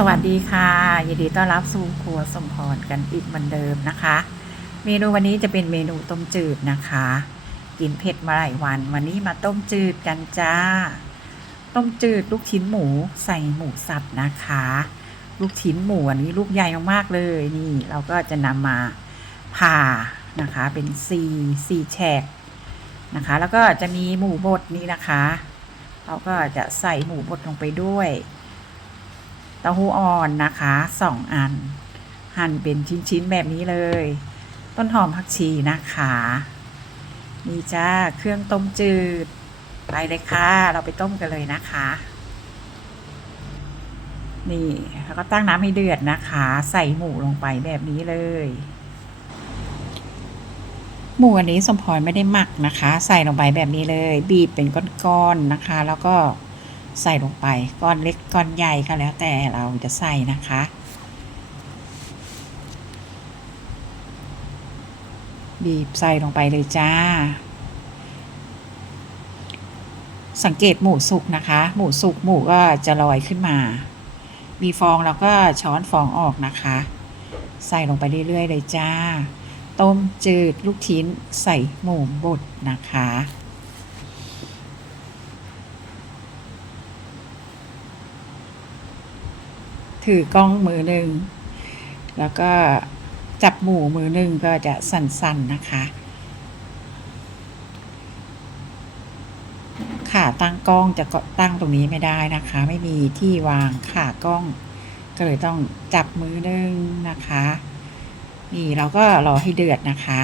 สวัสดีค่ะยินดีต้อนรับสู่ครัวสมพรกันอีกเหมือนเดิมนะคะ เมนูวันนี้จะเป็นเมนูต้มจืดนะคะ กินเผ็ดมาหลายวัน วันนี้มาต้มจืดกันจ้า ต้มจืดลูกชิ้นหมูใส่หมูสับนะคะ ลูกชิ้นหมูอันนี้ลูกใหญ่มากๆเลยนี่ เราก็จะนำมาผ่านะคะ เป็นซีซีแฉกนะคะ แล้วก็จะมีหมูบดนี่นะคะ เราก็จะใส่หมูบดลงไปด้วย เต้าหู้อ่อนนะคะสองอัน หั่นเป็นชิ้นๆแบบนี้เลย ต้นหอมผักชีนะคะนี่จ้าเครื่องต้มจืด ไปเลยค่ะ เราไปต้มกันเลยนะคะ นี่แล้วก็ตั้งน้ำให้เดือดนะคะ ใส่หมูลงไปแบบนี้เลย หมูอันนี้สมพรไม่ได้หมักนะคะ ใส่ลงไปแบบนี้เลย บีบเป็นก้อนๆนะคะ แล้วก็ ใส่ลงไปก้อนเล็กก้อนใหญ่ก็แล้วแต่เราจะใส่นะคะ บีบใส่ลงไปเลยจ้า สังเกตหมูสุกนะคะ หมูสุกหมูก็จะลอยขึ้นมา มีฟองเราก็ช้อนฟองออกนะคะ ใส่ลงไปเรื่อยๆเลยจ้า ต้มจืดลูกชิ้นใส่หมูบดนะคะ ถือกล้องมือหนึ่ง แล้วก็จับหมูมือหนึ่งก็จะสั่นๆนะคะ ขาตั้งกล้องจะตั้งตรงนี้ไม่ได้นะคะ ไม่มีที่วางขากล้อง ก็เลยต้องจับมือหนึ่งนะคะ นี่เราก็รอให้เดือดนะคะ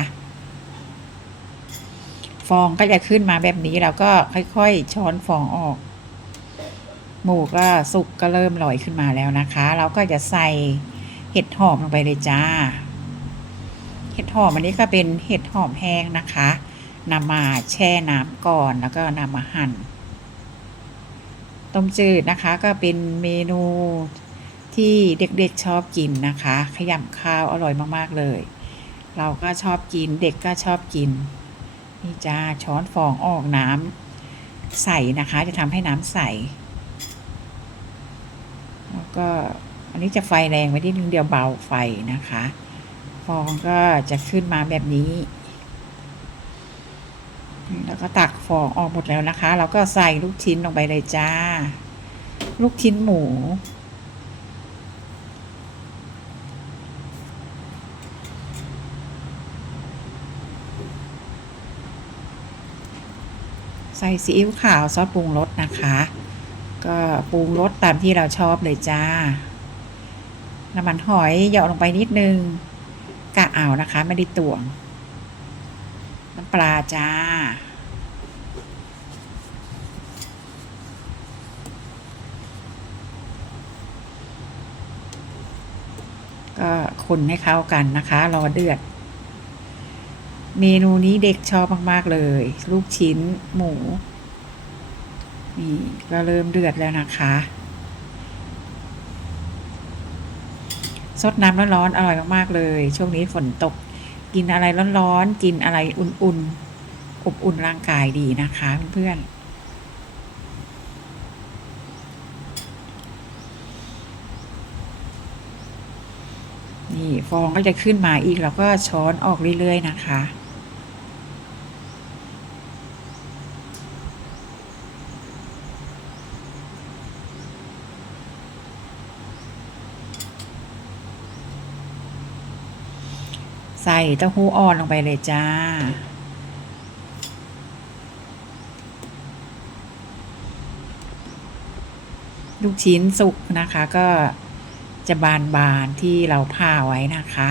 ฟองก็จะขึ้นมาแบบนี้เราก็ค่อยๆ ช้อนฟองออก หมูก็สุกก็เริ่มลอยขึ้นมาแล้วนะคะ เราก็จะใส่เห็ดหอมลงไปเลยจ้า เห็ดหอมอันนี้ก็เป็นเห็ดหอมแห้งนะคะนำมาแช่น้ำก่อนแล้วก็นำมาหั่น ต้มจืดนะคะก็เป็นเมนูที่เด็กๆชอบกินนะคะ ขยำข้าวอร่อยมากๆเลย เราก็ชอบกินเด็กก็ชอบกิน นี่จ้าช้อนฟองออกน้ำใสนะคะ จะทำให้น้ำใส ก็อันนี้จะไฟแรงไว้ที่นึงเดียวเบาไฟนะคะ ฟองก็จะขึ้นมาแบบนี้ แล้วก็ตักฟองออกหมดแล้วนะคะ เราก็ใส่ลูกชิ้นลงไปเลยจ้า ลูกชิ้นหมูใส่ซีอิ๊วขาวซอสปรุงรสนะคะ ก็ปรุงรสตามที่เราชอบเลยจ้า น้ำมันหอยเหยาะลงไปนิดนึงกะเอานะคะ ไม่ได้ตวง น้ำปลาจ้า ก็คนให้เข้ากันนะคะ รอเดือด เมนูนี้เด็กชอบมาก ๆ เลย ลูกชิ้นหมู นี่ก็เริ่มเดือดแล้วนะคะ สดน้ำร้อนๆอร่อยมากๆเลย ช่วงนี้ฝนตกกินอะไรร้อนๆ กินอะไรอุ่นๆ อบอุ่นร่างกายดีนะคะเพื่อนๆนี่ฟองก็จะขึ้นมาอีกเราก็ช้อนออกเรื่อยๆนะคะ ใส่เต้าหู้อ่อนลงไปเลยจ้า ลูกชิ้นสุกนะคะก็จะบานๆที่เราผ่าไว้นะคะ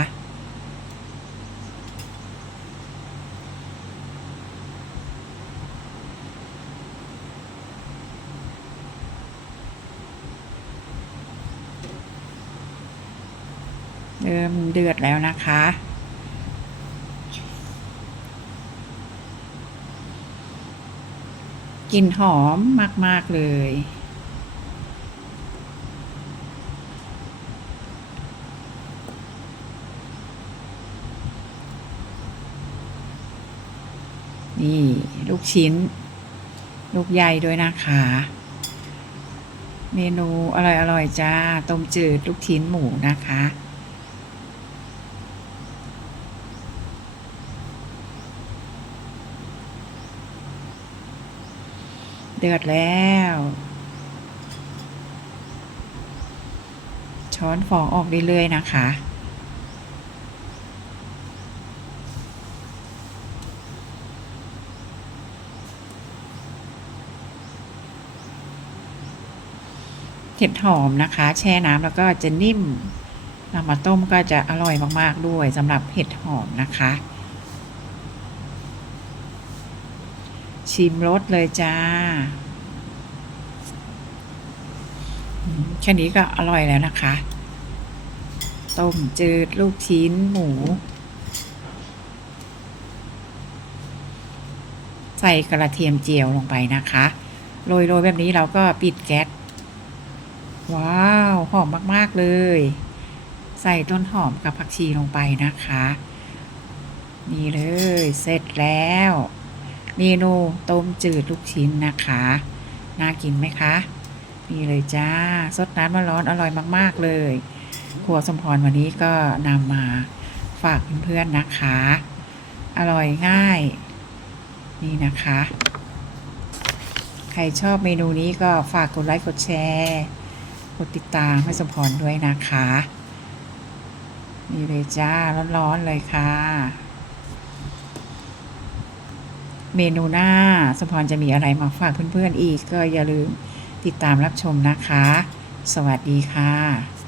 เริ่มเดือดแล้วนะคะ กลิ่นหอมมาก ๆ เลย นี่ ลูกชิ้น ลูกใหญ่ด้วยนะคะ เมนูอร่อย ๆ จ้า ต้มจืด ลูกชิ้นหมูนะคะ เดือดแล้ว ช้อนฟองออกเรื่อยๆนะคะ เห็ดหอมนะคะ แช่น้ำแล้วก็จะนิ่มนำมาต้มก็จะอร่อยมากๆด้วยสำหรับเห็ดหอมนะคะ ชิมรสเลยจ้า แค่นี้ก็อร่อยแล้วนะคะ ต้มจืดลูกชิ้นหมู ใส่กระเทียมเจียวลงไปนะคะ โรยๆแบบนี้เราก็ปิดแก๊ส ว้าว หอมมาก ๆ เลย ใส่ต้นหอมกับผักชีลงไปนะคะ นี่เลย เสร็จแล้ว เมนูต้มจืดลูกชิ้นนะคะ น่ากินไหมคะ นี่เลยจ้าสดน้ำร้อนอร่อยมาก ๆ เลยครัวสมพรวันนี้ก็นำมาฝากเพื่อนๆนะคะ อร่อยง่าย นี่นะคะ ใครชอบเมนูนี้ก็ฝากกดไลค์กดแชร์กดติดตามให้สมพรด้วยนะคะ นี่เลยจ้าร้อนๆเลยค่ะ เมนูหน้าสพรจะมีอะไรมาฝากเพื่อนๆอีก ก็อย่าลืมติดตามรับชมนะคะ สวัสดีค่ะ